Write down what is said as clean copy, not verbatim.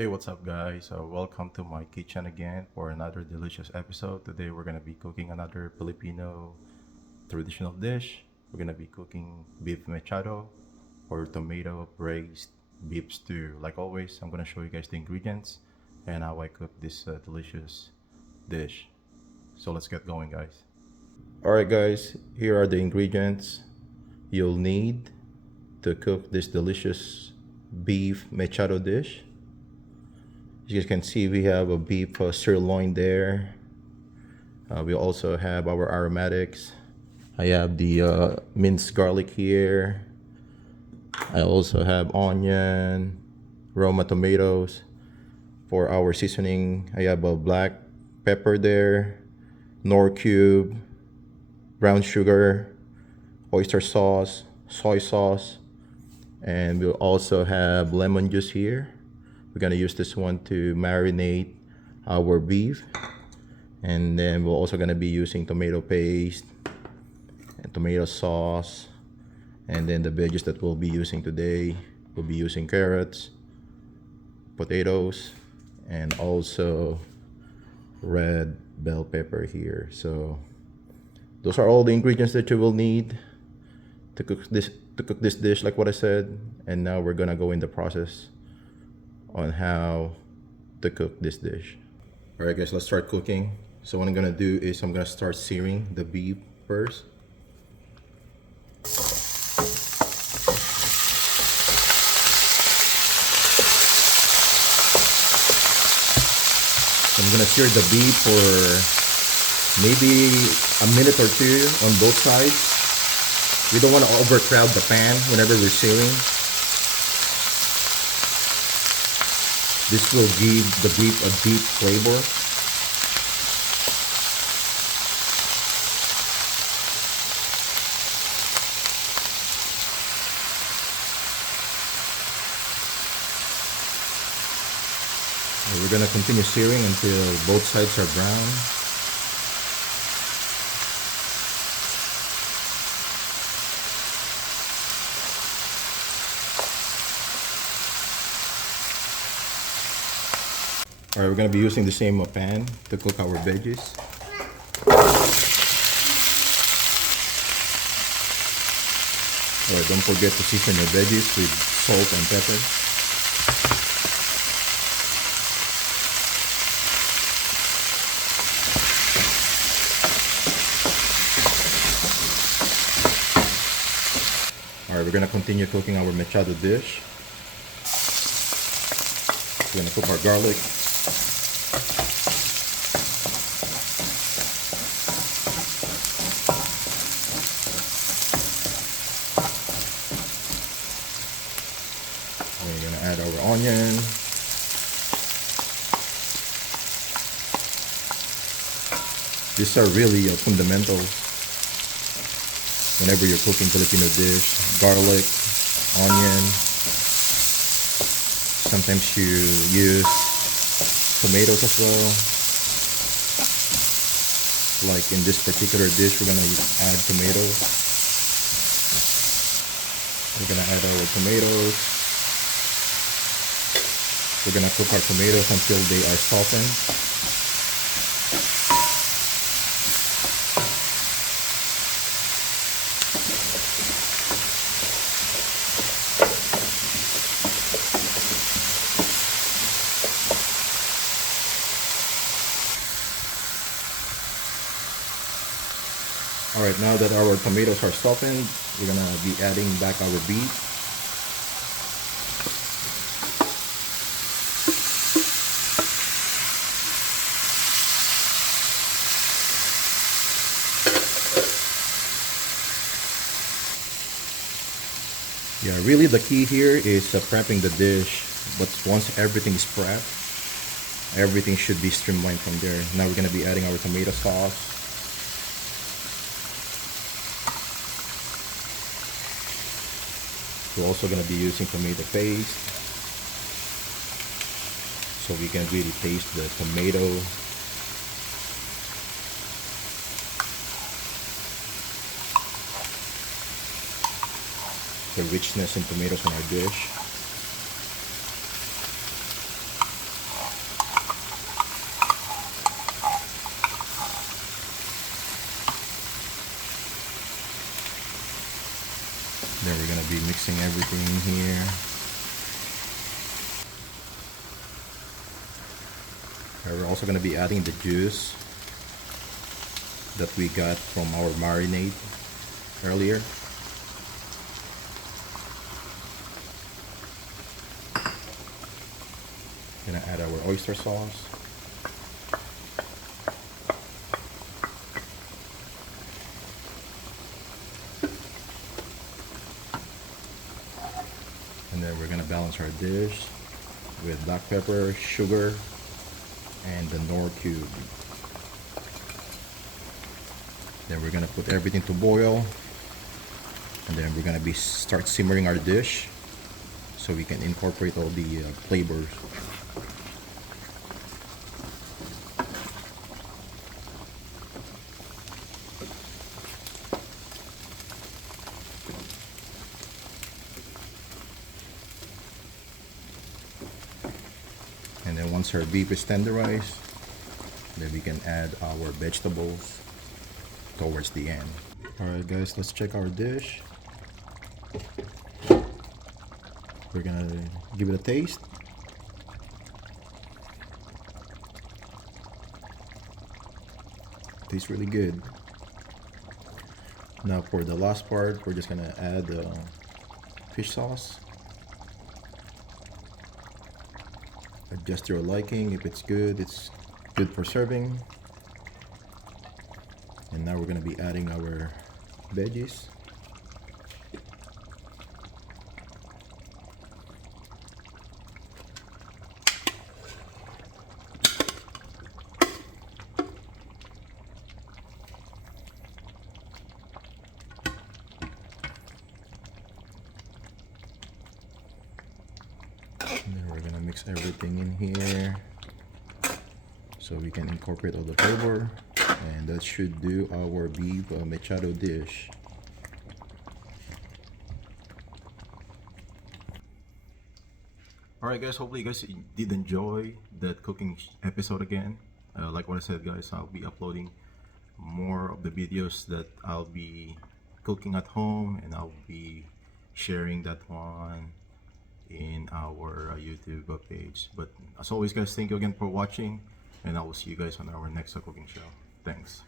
Hey, what's up, guys? Welcome to my kitchen again for another delicious episode. Today, we're gonna be cooking another Filipino traditional dish. We're gonna be cooking beef mechado or tomato braised beef stew. Like always, I'm gonna show you guys the ingredients and how I cook this delicious dish. So let's get going, guys. All right, guys. Here are the ingredients you'll need to cook this delicious beef mechado dish. As you can see, we have a beef sirloin there. We also have our aromatics. I have the minced garlic here. I also have onion, Roma tomatoes. For our seasoning, I have a black pepper there, nor cube, brown sugar, oyster sauce, soy sauce, and we'll also have lemon juice here. We're gonna use this one to marinate our beef, and then we're also gonna be using tomato paste and tomato sauce, and then the veggies that we'll be using today, we'll be using carrots, potatoes, and also red bell pepper here. So those are all the ingredients that you will need to cook this dish, like what I said. And now we're gonna go in the process on how to cook this dish. All right, guys, let's start cooking. So what I'm gonna do is I'm gonna start searing the beef first. So I'm gonna sear the beef for maybe a minute or two on both sides. We don't want to overcrowd the pan whenever we're searing. This will give the beef a deep flavor. And we're gonna continue searing until both sides are brown. All right, we're gonna be using the same pan to cook our veggies. All right, don't forget to season your veggies with salt and pepper. All right, we're gonna continue cooking our mechado dish. We're gonna cook our garlic. We're gonna add our onion. These are really fundamentals whenever you're cooking Filipino dish. Garlic, onion. Sometimes you use tomatoes as well. Like in this particular dish, we're gonna add tomatoes. We're gonna add our tomatoes. We're gonna cook our tomatoes until they are softened. All right, now that our tomatoes are softened, we're gonna be adding back our beef. Yeah, really the key here is prepping the dish, but once everything is prepped, everything should be streamlined from there. Now we're gonna be adding our tomato sauce. We're also going to be using tomato paste, so we can really taste the tomato. The richness in tomatoes in our dish. mixing everything in here. We're also going to be adding the juice that we got from our marinade earlier. Gonna add our oyster sauce. And then we're gonna balance our dish with black pepper, sugar, and the Knorr cube. Then we're gonna put everything to boil, and then we're gonna start simmering our dish so we can incorporate all the flavors. And then once our beef is tenderized, then we can add our vegetables towards the end. Alright guys, let's check our dish. We're gonna give it a taste. Tastes really good. Now for the last part, we're just gonna add the fish sauce. Adjust your liking. If it's good for serving. And now we're gonna be adding our veggies. And then we're gonna mix everything in here so we can incorporate all the flavor, and that should do our beef mechado dish. Alright guys, hopefully you guys did enjoy that cooking episode again. Like what I said guys, I'll be uploading more of the videos that I'll be cooking at home, and I'll be sharing that one in our YouTube page. But as always guys, thank you again for watching, and I will see you guys on our next cooking show. Thanks.